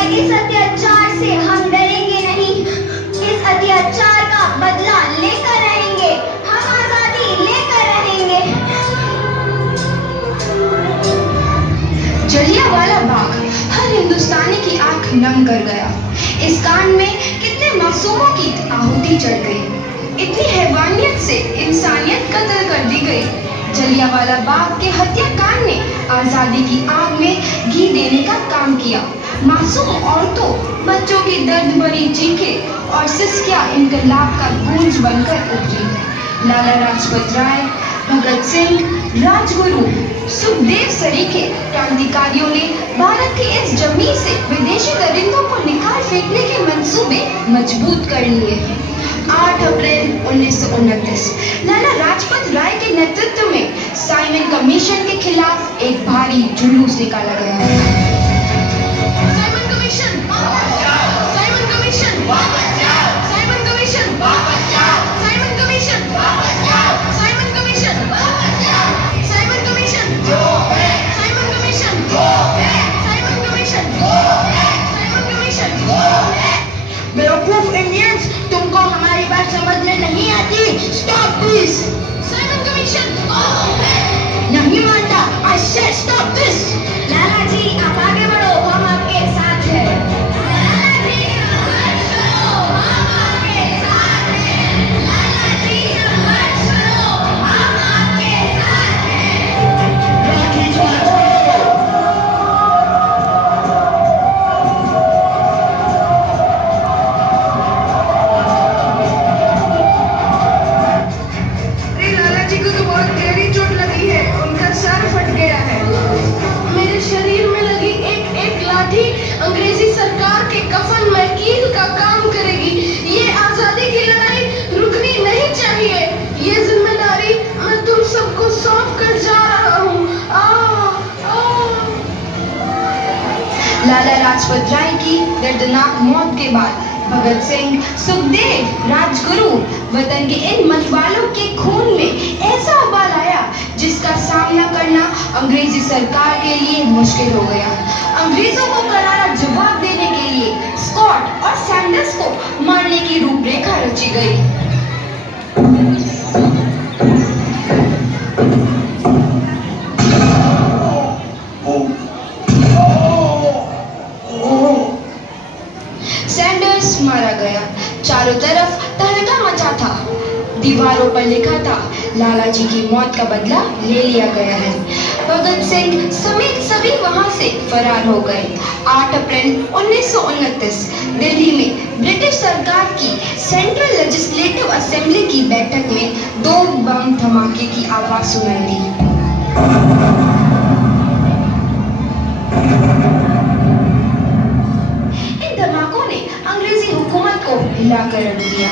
आए इस अत्याचार से हम डरेंगे नहीं। इस अत्याचार का बदला लेकर रहेंगे, हम आजादी लेकर रहेंगे। जलियांवाला बाग हर हिंदुस्तानी की आंख नम कर गया। इस कांड में कितने मासूमों की आहुति चढ़ गई, इतनी हैवानियत से इंसानियत कत्ल कर दी गई। जलियांवाला बाग के हत्याकांड ने आजादी की आग में घी देने का काम किया। मासूम औरतों, बच्चों की दर्द भरी चीखें और सिसकियां इनकलाब का गूंज बनकर उभरी। लाला लाजपत राय, भगत सिंह, राजगुरु, सुखदेव सरीखे क्रांतिकारियों ने भारत की इस जमीन से विदेशी दरिंदों को निकाल फेंकने के मंसूबे मजबूत कर लिए। 8 अप्रैल 1929 लाला लाजपत राय के नेतृत्व में साइमन कमीशन के खिलाफ एक भारी जुलूस निकाला गया। साइमन कमीशन वापस जाओ! साइमन कमीशन वापस जाओ! साइमन कमीशन वापस जाओ! साइमन कमीशन वापस जाओ! साइमन कमीशन वापस जाओ! साइमन कमीशन जो है! साइमन कमीशन जो है! साइमन कमीशन जो है! साइमन कमीशन जो है! बेवकूफ इंडियंस, तुमको हमारी बात समझ में नहीं आती। Stop this! साइमन कमीशन नहीं मानता। I said stop this! Lala ji आप आगे बढ़ो, हम आपके साथ हैं। लाला जी मत छोड़ो, हम आपके साथ हैं। लाला जी मत छोड़ो, हम आपके साथ हैं। राखी छोड़ो! अरे लाला जी को तो बहुत गहरी चोट लगी है, उनका सर फट गया है। मेरे शरीर में लगी एक एक लाठी अंग्रेजी सरकार के कफन में कील का काम करेगी। ये आजादी की लड़ाई रुकनी नहीं चाहिए। ये जिम्मेदारी मैं तुम सबको सौंप कर जा रहा हूँ। लाला लाजपत राय की दर्दनाक मौत के बाद भगत सिंह, सुखदेव, राजगुरु वतन के इन मतवालों के खून में ऐसा उबाल आया जिसका सामना करना अंग्रेजी सरकार के लिए मुश्किल हो गया। अंग्रेजों को करारा जवाब देने के लिए स्कॉट और सैंडर्स को मारने की रूपरेखा रची गई। सैंडर्स मारा गया। चारों तरफ तहलका मचा था। दीवारों पर लिखा था, लाला जी की मौत का बदला ले लिया गया है। भगत सिंह समेत सभी वहां से फरार हो गए। 8 अप्रैल 1929 दिल्ली में ब्रिटिश सरकार की सेंट्रल लेजिस्लेटिव असेंबली की बैठक में 2 बम धमाके की आवाज सुनाई दी। अंग्रेजी हुकूमत को हिलाकर रख दिया।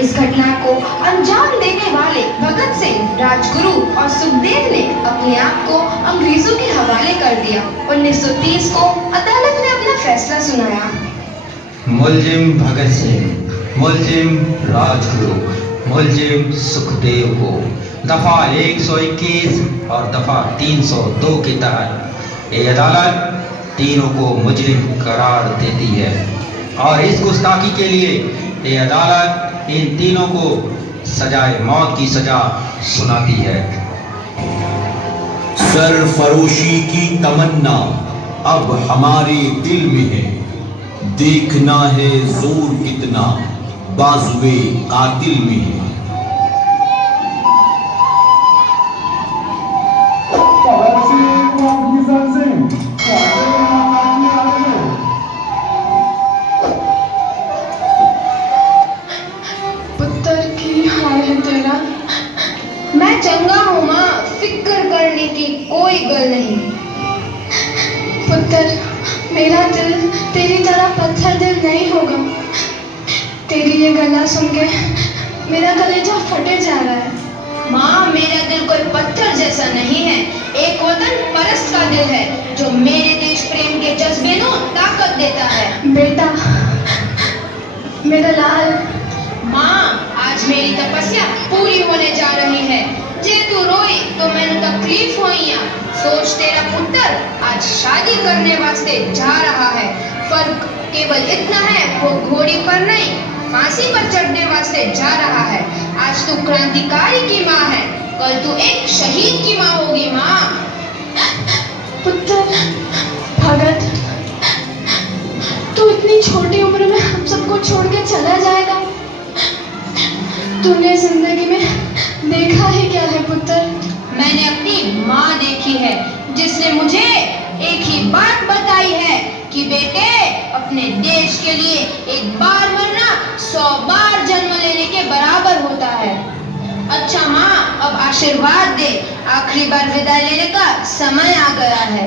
इस घटना को अंजाम देने वाले भगत सिंह, राजगुरु और सुखदेव ने अपने आप को अंग्रेजों के हवाले कर दिया। 1930 को अदालत ने अपना फैसला सुनाया। मुलजिम भगत सिंह, मुलजिम राजगुरु, मुलजिम सुखदेव को दफा 121 और दफा 302 के तहत ये अदालत तीनों को मुजरिम करार देती है और इस गुस्ताखी के लिए ये अदालत इन तीनों को सजाए मौत की सजा सुनाती है। सरफरोशी की तमन्ना अब हमारे दिल में है, देखना है जोर कितना बाजुए कातिल में है। मैं चंगा हूँ माँ, फिक्र करने की कोई गल नहीं। पुत्र, मेरा दिल तेरी तरह पत्थर दिल नहीं होगा। तेरी ये गला सुन के मेरा कलेजा फटे जा रहा है। माँ मेरा दिल कोई पत्थर जैसा नहीं है, एक वतन परस्त का दिल है जो मेरे देश प्रेम के जज्बे को ताकत देता है। बेटा, मेरा लाल। माँ आज मेरी तपस्या पूरी होने जा रही है। जे तू रोई तो मैंने तकलीफ होइया। सोच तेरा पुत्र भारत आज शादी करने वास्ते जा रहा है। फर्क केवल इतना है, वो घोड़ी पर नहीं फांसी पर चढ़ने वास्ते जा रहा है। आज तू क्रांतिकारी की माँ है, कल तू एक शहीद की माँ होगी। माँ पुत्र भगत, तू इतनी छोटी उम्र में हम सबको छोड़ के चला जाएगा? तूने जिंदगी में देखा ही क्या है पुत्र? मैंने अपनी माँ देखी है, जिसने मुझे एक ही बात बताई है कि बेटे, अपने देश के लिए एक बार मरना 100 बार जन्म लेने के बराबर होता है। अच्छा माँ, अब आशीर्वाद दे, आखिरी बार विदाई लेने का समय आ गया है।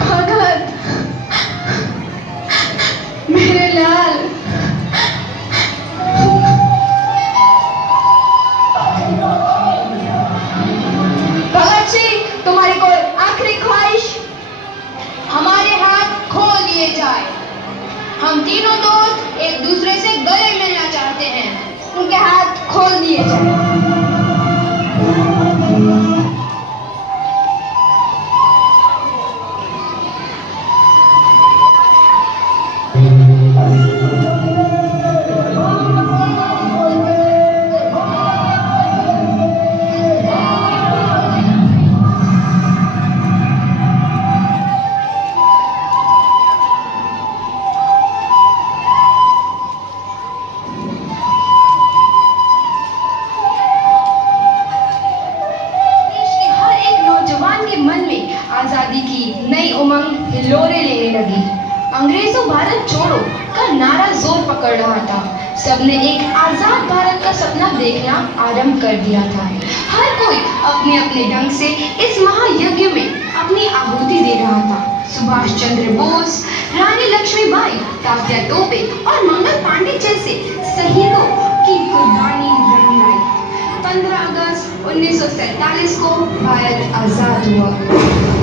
भगत, मेरे लाल, भगत सिंह, तुम्हारी कोई आखिरी ख्वाहिश? हमारे हाथ खोल दिए जाए। हम तीनों दोस्त एक दूसरे से गले मिलना चाहते हैं, उनके हाथ खोल दिए जाए। आजादी की नई उमंग हिलोरे लेने लगी। अंग्रेजों भारत छोड़ो का नारा जोर पकड़ रहा था। सबने एक आजाद भारत का सपना देखना आरंभ कर दिया था। हर कोई अपने अपने ढंग से इस महायज्ञ में अपनी आहुति दे रहा था। सुभाष चंद्र बोस, रानी लक्ष्मीबाई, तात्या टोपे और मंगल पांडे जैसे शहीदों की कुर्बानी रंग लाई। 15 अगस्त 1947 को भारत आजाद हुआ।